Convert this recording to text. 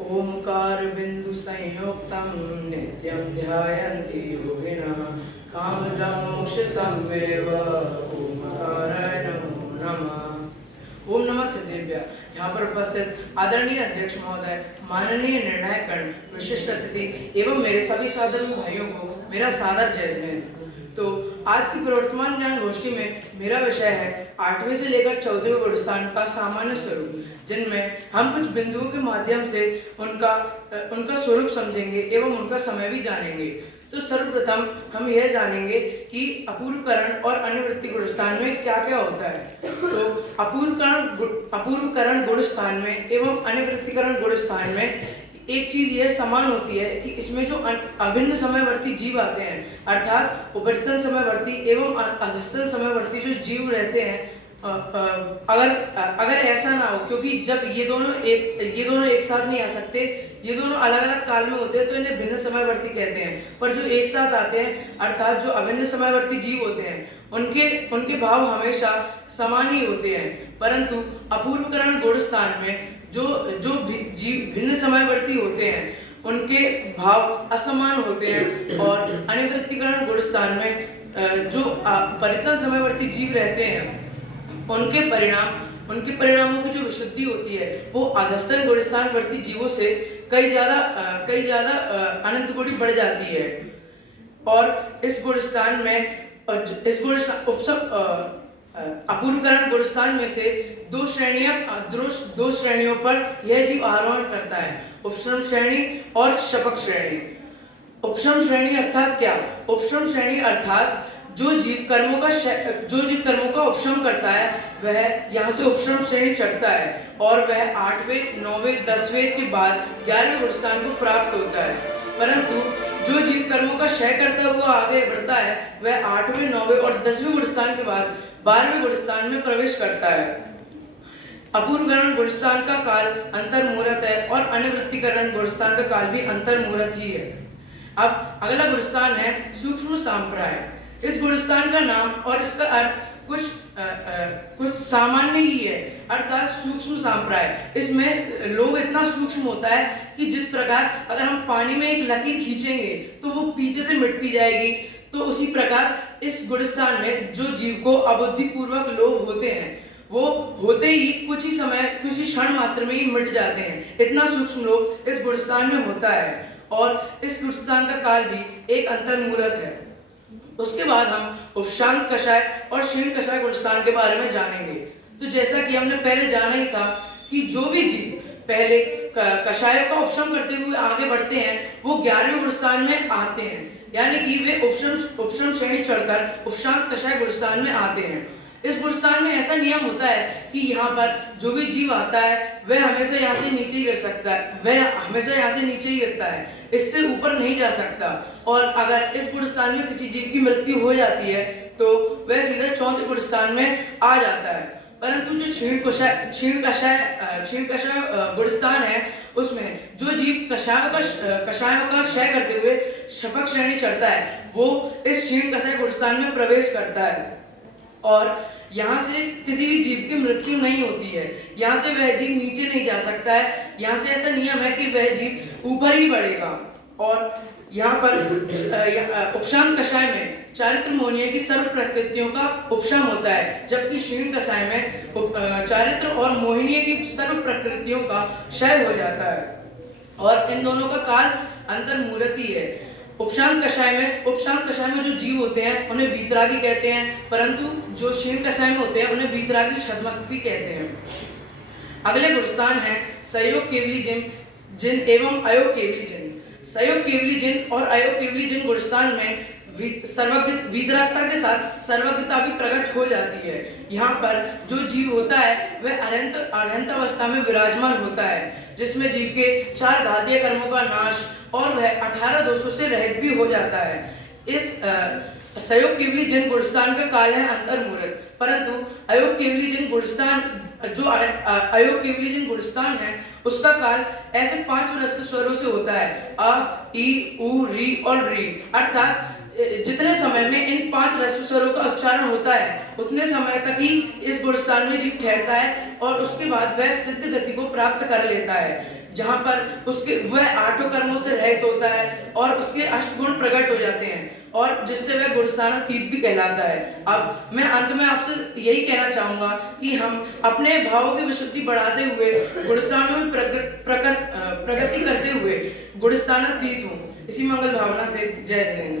ओंकार बिंदु संयुक्तं नित्यं ध्यायन्ति योगिनः कामदं मोक्षदं वेव ओंकाराय नमो नमः। ओम नमः सिद्धेभ्यः। यहाँ पर उपस्थित आदरणीय अध्यक्ष महोदय, माननीय निर्णायकगण, विशिष्ट अतिथि एवं मेरे सभी साधर्मी भाइयों को मेरा सादर जय जयंती। तो आज की प्रवर्तमान ज्ञान गोष्ठी में मेरा विषय है 8वें से लेकर 14वें गुणस्थान का सामान्य स्वरूप, जिनमें हम कुछ बिंदुओं के माध्यम से उनका स्वरूप समझेंगे एवं उनका समय भी जानेंगे। तो सर्वप्रथम हम यह जानेंगे कि अपूर्वकरण और अनुवृत्ति गुणस्थान में क्या क्या होता है। तो अपूर्वकरण गुणस्थान में एवं अनुवृत्तिकरण गुणस्थान में एक चीज यह समान होती है कि इसमें जो अभिन्न समयवर्ती जीव आते हैं, अर्थात उपरितन समयवर्ती एवं अधस्तन समयवर्ती जो जीव रहते हैं, अगर ऐसा ना हो, क्योंकि जब ये दोनों एक साथ नहीं आ सकते, ये दोनों अलग अलग काल में होते हैं, तो इन्हें भिन्न समयवर्ती कहते हैं। पर जो एक साथ आते हैं, अर्थात जो अभिन्न समयवर्ती जीव होते हैं, उनके भाव हमेशा समान ही होते हैं। परंतु अपूर्वकरण गुणस्थान में जो जीव भिन्न समयवर्ती होते हैं, उनके भाव असमान होते हैं। और अनुवृत्तिकरण गुणस्थान में जो परितन समयवर्ती जीव रहते हैं, उनके परिणामों की जो विशुद्धि होती है वो अधस्तन गुणस्थानवर्ती जीवों से कई ज्यादा अनंत गुणी बढ़ जाती है। और इस गुणस्थान में अपूर्वकरण गुणस्थान में से दो श्रेणियों पर यह जीव आरोहण करता है, उपश्रम श्रेणी और शपक श्रेणी। उपश्रम श्रेणी अर्थात क्या? उपश्रम श्रेणी अर्थात जो जीव कर्मों का उपशम करता है, वह यहाँ से उपश्रम श्रेणी चढ़ता है और वह 8वें, 9वें, 10वें के बाद 11वें गुणस्थान को प्राप्त होता है। परंतु जो जीव कर्मों का क्षय करता हुआ आगे बढ़ता है, वह 8वें, 9वें और 10वें गुणस्थान के बाद 12वें गुणस्थान में प्रवेश करता है। अपूर्वकरण गुणस्थान का काल अंतर्मुहूर्त है और अनुवृत्तिकरण गुणस्थान का काल भी अंतर्मुहूर्त ही है। अब अगला गुणस्थान है सूक्ष्म सांप्राय। इस गुणस्थान का नाम और इसका अर्थ कुछ सामान्य ही है, अर्थात सूक्ष्म सांप्राय। इसमें लोभ इतना सूक्ष्म होता है कि जिस प्रकार अगर हम पानी में एक लकीर खींचेंगे तो वो पीछे से मिटती जाएगी, तो उसी प्रकार इस गुणस्थान में जो जीव को अबुद्धिपूर्वक लोभ होते हैं, वो होते ही कुछ ही क्षण मात्र में ही मिट जाते हैं। इतना सूक्ष्म लोभ इस गुणस्थान में होता है और इस गुणस्थान का काल भी एक अंतर्मुहूर्त है। उसके बाद हम उपशांत कषाय और क्षीण कषाय गुणस्थान के बारे में जानेंगे। तो जैसा कि हमने पहले जाना ही था कि जो भी जीव पहले कषायों का उपशम करते हुए आगे बढ़ते हैं, वो 11वें गुणस्थान में आते हैं, यानी कि वे उपशम श्रेणी चढ़कर उपशांत कषाय गुणस्थान में आते हैं। इस गुणस्थान में ऐसा नियम होता है कि यहाँ पर जो भी जीव आता है वह हमेशा यहाँ से नीचे ही गिर सकता है, वह हमेशा यहाँ से नीचे ही गिरता है, इससे ऊपर नहीं जा सकता। और अगर इस गुणस्थान में किसी जीव की मृत्यु हो जाती है तो वह सीधे 4वें गुणस्थान में आ जाता है। परंतु जो क्षीण कषाय गुणस्थान है, उसमें जो जीव कषायों का क्षय करते हुए शपक श्रेणी चढ़ता है, वो इस क्षीण कषाय गुणस्थान में प्रवेश करता है और यहाँ से किसी भी जीव की मृत्यु नहीं होती है। यहाँ से वह जीव नीचे नहीं जा सकता है, यहाँ से ऐसा नियम है कि वह जीव ऊपर ही बढ़ेगा। और यहाँ पर उपशांत कषाय में चारित्र मोहनीय की सर्व प्रकृतियों का उपशम होता है, जबकि क्षीण कषाय में चारित्र और मोहिनीय की सर्व प्रकृतियों का क्षय हो जाता है और इन दोनों का काल अंतर्मुहूर्त ही है। उपशांत कषाय में जो जीव होते हैं उन्हें वीतरागी कहते हैं, परंतु जो क्षीण कषाय में होते हैं उन्हें वीतरागी छद्मस्त भी कहते हैं। अगले गुणस्थान है सहयोग केवली जिन एवं अयोग केवली जिन। सहयोग केवली जिन और अयोग केवली जिन गुणस्थान में वीतरागता के साथ सर्वज्ञता भी प्रकट हो जाती है। यहाँ पर जो जीव होता है वह अरहंत अवस्था में विराजमान होता है, जिसमें जीव के 4 घातीय कर्मों का नाश और वह 18 दोषों से रहित भी हो जाता है। इस सहयोग केवली जिन गुणस्थान का काल है अंतर्मुहूर्त, परंतु अयोग केवली जिन गुणस्थान है उसका काल ऐसे 5 रस स्वरों से होता है, अ, ई, उ, री और री। अर्थात जितने समय में इन 5 रस स्वरों का उच्चारण होता है उतने समय तक ही इस गुणस्थान में जीव ठहरता है और उसके बाद वह सिद्ध गति को प्राप्त कर लेता है। जहाँ पर उसके वह आठों कर्मों से रहित होता है और उसके अष्टगुण प्रकट हो जाते हैं और जिससे वह गुणस्थानातीत भी कहलाता है। अब मैं अंत में आपसे यही कहना चाहूँगा कि हम अपने भावों की विशुद्धि बढ़ाते हुए गुणस्थानों में प्रगति करते हुए गुणस्थानातीत हों। इसी मंगल भावना से जय जिनेंद्र।